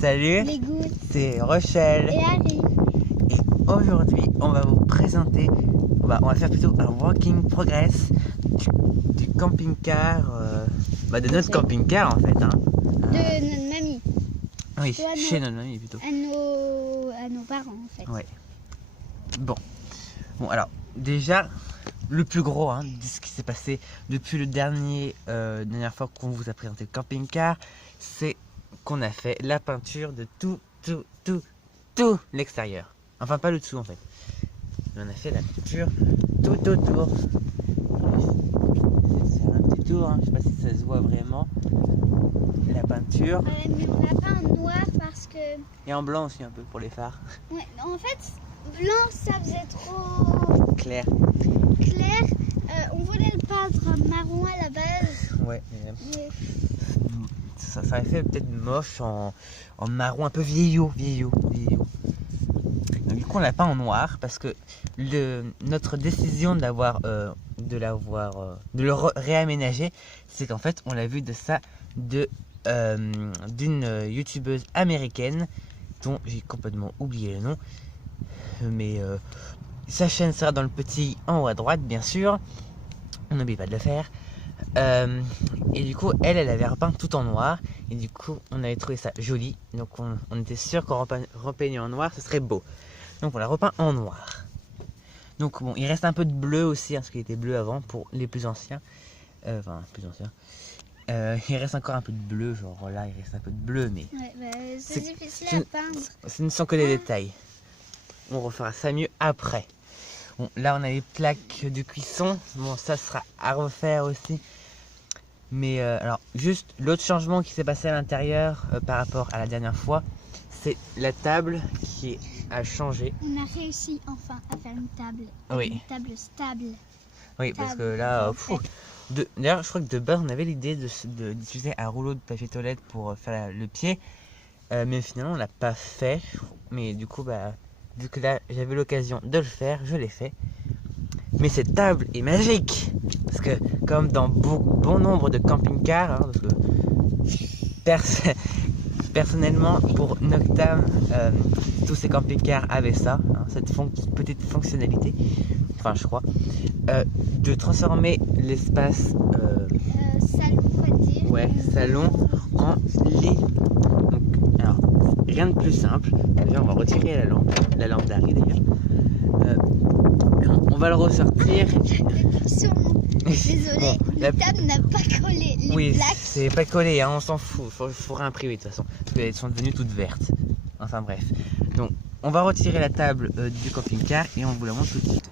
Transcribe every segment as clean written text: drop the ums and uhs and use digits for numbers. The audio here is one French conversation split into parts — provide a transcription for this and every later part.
Salut, les gouttes c'est Rochelle et Harry. et aujourd'hui on va vous présenter, on va faire plutôt un walking progress du camping-car, de notre camping-car en fait. Hein. De notre mamie. Oui, Ou à chez notre mamie plutôt. À nos parents en fait. Ouais. Bon, alors déjà le plus gros de ce qui s'est passé depuis dernière fois qu'on vous a présenté le camping-car, c'est qu'on a fait la peinture de tout l'extérieur. Enfin pas le dessous en fait. On a fait la peinture tout autour. C'est un petit tour, je sais pas si ça se voit vraiment. La peinture. Mais on l'a pas en noir parce que... Et en blanc aussi un peu pour les phares. Ouais, en fait, blanc ça faisait trop Clair. clair. On voulait le peindre marron à la base. Ouais. Mais... Ça aurait fait peut-être moche en marron un peu vieillot. Donc, du coup on l'a pas en noir parce que notre décision de le réaménager, c'est qu'en fait on l'a vu d'une youtubeuse américaine dont j'ai complètement oublié le nom, mais sa chaîne sera dans le petit en haut à droite bien sûr, on n'oublie pas de le faire. Et du coup elle avait repeint tout en noir et du coup on avait trouvé ça joli, donc on était sûr qu'en repeignant en noir ce serait beau, donc on l'a repeint en noir. Donc bon, il reste un peu de bleu aussi parce qu'il était bleu avant pour les plus anciens, il reste encore un peu de bleu, genre là il reste un peu de bleu, mais c'est difficile à peindre. Ce ne sont que des détails, on refera ça mieux après. Bon, là on a les plaques de cuisson, bon ça sera à refaire aussi. Mais alors juste l'autre changement qui s'est passé à l'intérieur par rapport à la dernière fois, c'est la table qui a changé. On a réussi enfin à faire une table. Oui. Une table stable. Oui, parce que là, d'ailleurs je crois que de base on avait l'idée d'utiliser un rouleau de papier toilette pour faire le pied. Mais finalement on l'a pas fait. Mais du coup vu que là j'avais l'occasion de le faire, je l'ai fait. Mais cette table est magique parce que comme dans bon nombre de camping-cars, parce que personnellement pour Noctam, tous ces camping-cars avaient ça, cette petite fonctionnalité, enfin je crois, de transformer l'espace salon, on va dire. Ouais, salon en lit. Donc, alors, rien de plus simple. Déjà, on va retirer la lampe d'Harry d'ailleurs. On va le ressortir. Désolé, la table n'a pas collé les plaques. C'est pas collé, on s'en fout. Il faut réimprimer de toute façon. Parce qu'elles sont devenues toutes vertes. Enfin bref. Donc, on va retirer la table du camping-car et on vous la montre tout de suite.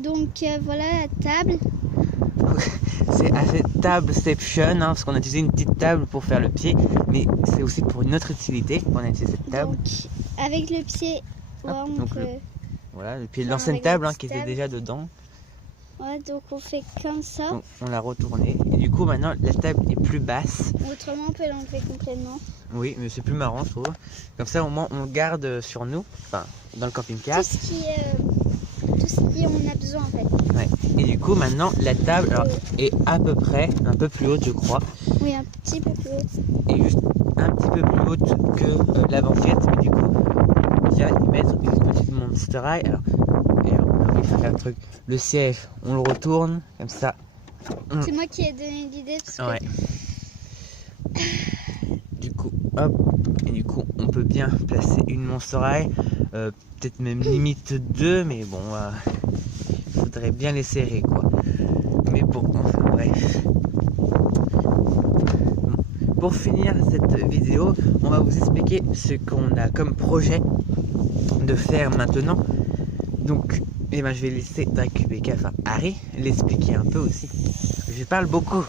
Donc, voilà la table. C'est assez tableception, parce qu'on a utilisé une petite table pour faire le pied, mais c'est aussi pour une autre utilité qu'on a utilisé cette table. Donc, avec le pied, on peut... Voilà, le pied de l'ancienne table qui était déjà dedans. Ouais, donc on fait comme ça. Donc, on l'a retourné. Et du coup, maintenant, la table est plus basse. Autrement, on peut l'enlever complètement. Oui, mais c'est plus marrant, je trouve. Comme ça, au moins, on garde sur nous, dans le camping-car. Tout ce qui on a besoin, en fait. Ouais. Et du coup, maintenant, la table est à peu près un peu plus haute, je crois. Oui, un petit peu plus haute. Et juste un petit peu plus haute que la banquette. Mais du coup, il va y mettre une petite Monster High. Alors, on a envie de faire un truc. Le siège, on le retourne, comme ça. C'est moi qui ai donné l'idée parce que... Ouais. Du coup, hop. Et du coup, on peut bien placer une Monster High. Peut-être même limite 2, mais bon, faudrait bien les serrer, quoi. Mais bon, enfin bref. Pour finir cette vidéo, on va vous expliquer ce qu'on a comme projet de faire maintenant. Donc, je vais laisser Harry l'expliquer un peu aussi. Je parle beaucoup.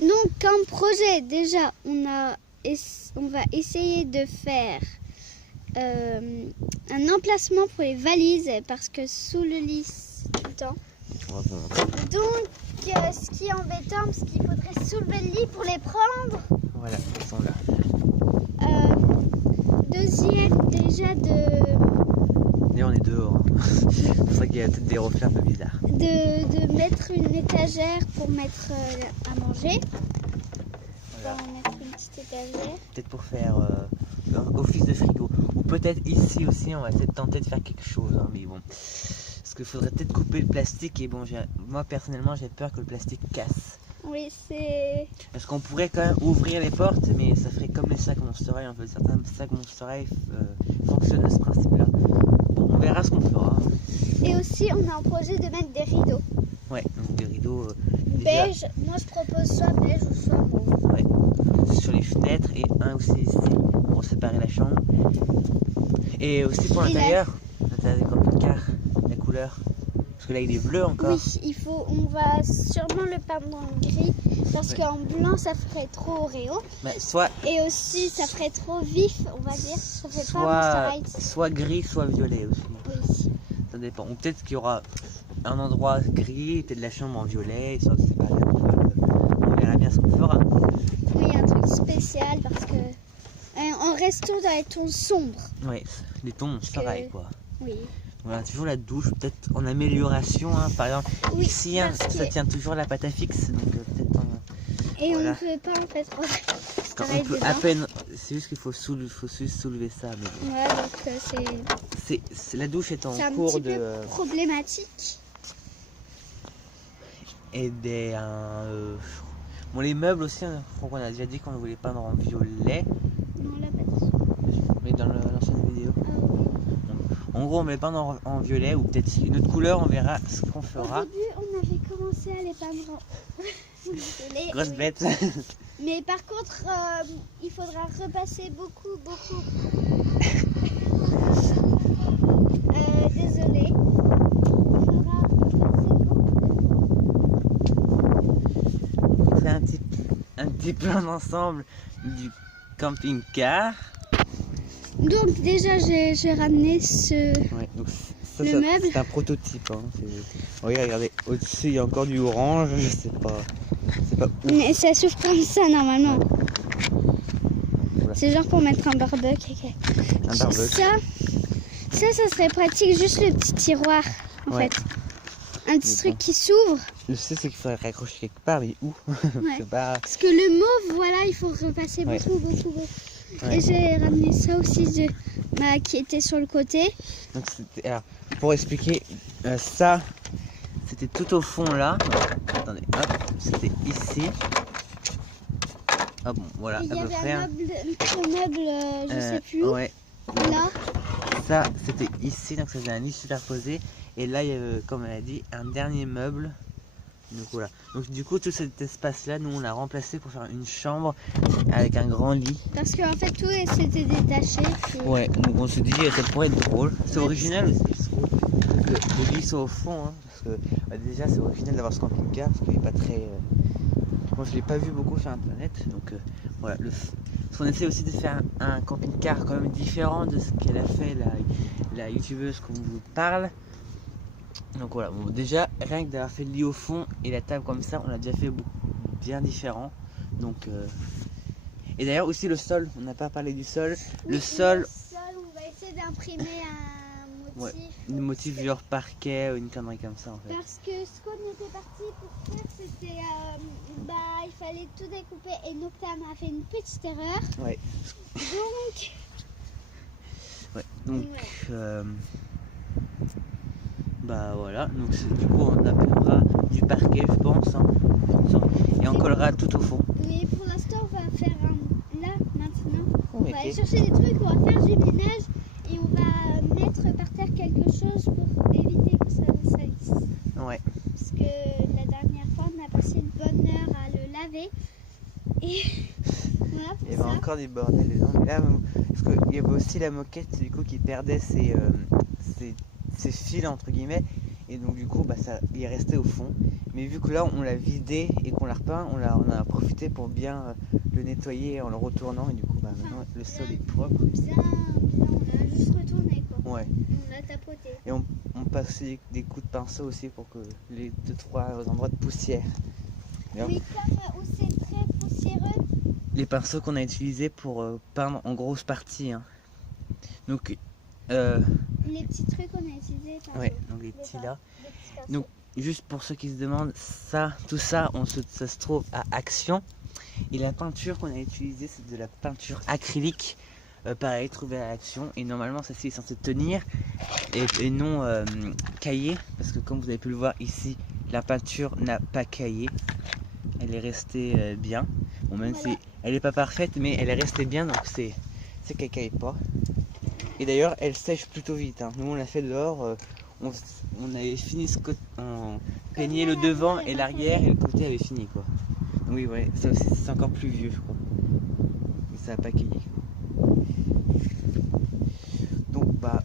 Donc, comme projet, déjà, on va essayer de faire un emplacement pour les valises parce que sous le lit, c'est tout le temps. Donc, ce qui est embêtant, parce qu'il faudrait soulever le lit pour les prendre. Voilà, ils sont là. Deuxième, déjà Et on est dehors. C'est pour ça qu'il y a peut-être des reflets un peu bizarres. De mettre une étagère pour mettre à manger. Voilà. On va en mettre une petite étagère. Peut-être pour faire office de frigo. Ou peut-être ici aussi, on va peut-être tenter de faire quelque chose. Hein, mais bon. Parce qu'il faudrait peut-être couper le plastique. Et bon, moi personnellement, j'ai peur que le plastique casse. Oui, c'est... Parce qu'on pourrait quand même ouvrir les portes, mais ça ferait comme les sacs Monster High. En fait, certains sacs Monster High fonctionnent à ce principe-là. Bon, on verra ce qu'on fera. Et aussi, on a en projet de mettre des rideaux. Ouais, donc des rideaux déjà, Beige, moi je propose soit beige ou soit mauve. ouais, sur les fenêtres et un aussi ici pour séparer la chambre. Et aussi pour l'intérieur, l'intérieur des camping-cars, la couleur. Parce que là il est bleu encore. Oui, on va sûrement le peindre en gris parce Ouais. qu'en blanc ça ferait trop Oreo. Bah, soit Et aussi ça ferait trop vif, on va dire. Ça fait pas Monster High. soit gris, soit violet aussi. Oui. Ça dépend. Ou peut-être qu'il y aura un endroit gris, et peut-être la chambre en violet, histoire de séparer un peu. On verra bien ce qu'on fera. Oui, un truc spécial parce que en restant dans les tons sombres. Ouais, les tons, c'est que- pareil quoi. Oui. Voilà, toujours la douche, peut-être en amélioration. Hein. Par exemple, Oui, ici, hein, parce ça que- tient toujours la pâte à fixe. Donc peut-être Et Voilà. on peut pas en fait quand pareil on peut dedans. à peine. C'est juste qu'il faut juste soulever ça. Mais bon. Ouais, donc La douche est en c'est un cours petit de. peu problématique. Et bon, les meubles aussi, hein, je crois qu'on a déjà dit qu'on voulait peindre en violet. Non, là pas dessus. Mais dans l'ancienne vidéo. Ah oui. En gros, on va les peindre en violet ou peut-être une autre couleur, on verra ce qu'on Au fera. début, on avait commencé à les peindre en... Désolée, Grosse oui. bête. Mais par contre, il faudra repasser beaucoup. Désolée. Il faudra repasser beaucoup. On fait un petit plan d'ensemble du camping-car. Donc déjà, j'ai ramené ce... Ouais, donc ça, Le meuble. c'est un prototype. Hein. Regardez, au-dessus il y a encore du orange, je sais pas. C'est pas ouf. Mais ça s'ouvre comme ça normalement. Voilà. C'est genre pour mettre un barbecue. Un barbecue. Ça serait pratique, juste le petit tiroir en Ouais. fait. Un petit Mais truc bon. qui s'ouvre. Je sais c'est qu'il faudrait raccrocher quelque part, mais où Ouais. C'est pas. Parce que le mauve, voilà, il faut repasser Ouais. beaucoup. Ouais. Et j'ai ramené ça aussi qui était sur le côté. Donc alors, pour expliquer, ça, c'était tout au fond là. Attendez, hop, c'était ici. Ah bon, voilà, Et il à y peu avait près. un meuble, je sais plus. Ouais. Là, Ça, c'était ici, donc ça faisait un lit superposé. Et là, il y avait, comme elle a dit, un dernier meuble. Donc voilà. Donc du coup, tout cet espace-là, nous, on l'a remplacé pour faire une chambre avec un grand lit. parce qu'en fait tout s'était détaché. Puis... Ouais, donc on se dit, ça pourrait être drôle. C'est original aussi, je trouve, que le lit soit au fond. Hein, parce que déjà, c'est original d'avoir ce camping-car, parce qu'il n'est pas très... Moi, je l'ai pas vu beaucoup sur Internet. Donc voilà. Parce qu'on essaie aussi de faire un camping-car quand même différent de ce qu'elle a fait, la youtubeuse qu'on vous parle. Donc voilà, bon, déjà rien que d'avoir fait le lit au fond et la table comme ça, on l'a déjà fait bien différent. Donc et d'ailleurs aussi le sol, on n'a pas parlé du sol. Oui, Le sol, on va essayer d'imprimer un motif. le motif genre parquet ou une connerie comme ça en fait. Parce que ce qu'on était parti pour faire, c'était, il fallait tout découper et Noctam a fait une petite erreur. Ouais. Donc, Ouais. Donc ouais. bah voilà, donc du coup on appellera du parquet je pense. Hein. Et on collera tout au fond. Mais pour l'instant, on va faire là, maintenant. On Ouais, va ok. aller chercher des trucs, on va faire du ménage et on va mettre par terre quelque chose pour éviter que ça salisse. Ouais. Parce que la dernière fois, on a passé une bonne heure à le laver. Et voilà pour Il y avait ça. encore des bordels dedans. Mais là, parce qu'il y avait aussi la moquette du coup qui perdait ses fils entre guillemets. Et donc du coup il est resté au fond. Mais vu que là on l'a vidé et qu'on l'a repeint, on en a profité pour bien le nettoyer en le retournant. Et du coup maintenant le sol est propre. Bien, on a juste retourné quoi. Ouais. On a tapoté. Et on passe des coups de pinceau aussi pour que les 2-3 endroits de poussière. Alors, Oui, comme où c'est très poussiéreux. les pinceaux qu'on a utilisés pour peindre en grosse partie. Hein. Donc Les petits trucs qu'on a utilisés. ouais, donc les petits là. Les petits pinceaux. Donc, juste pour ceux qui se demandent, tout ça, ça se trouve à Action. Et la peinture qu'on a utilisée, c'est de la peinture acrylique, pareil, trouvée à l'action. Et normalement, celle-ci est censée tenir et non caillée, parce que comme vous avez pu le voir ici, la peinture n'a pas caillé. Elle est restée bien. Bon, même si elle n'est pas parfaite, mais elle est restée bien, donc c'est qu'elle caille pas. Et d'ailleurs, elle sèche plutôt vite. Hein. Nous, on l'a fait dehors. On avait fini on peignait le devant et l'arrière, et le côté avait fini, quoi. Oui, ouais, ça aussi, c'est encore plus vieux, je crois. Mais ça n'a pas caillé. Donc, bah,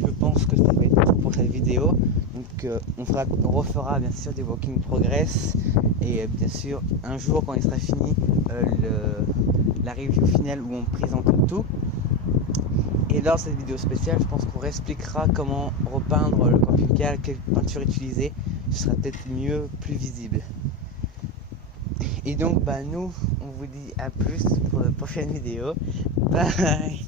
je pense que ça va être tout pour cette vidéo. Donc, on refera bien sûr des work in progress. Et bien sûr, un jour, quand il sera fini, la review finale où on présente tout. Et lors de cette vidéo spéciale, je pense qu'on réexpliquera comment repeindre le camping-car, quelle peinture utiliser. Ce sera peut-être mieux, plus visible. Et donc, bah, nous, on vous dit à plus pour la prochaine vidéo. Bye!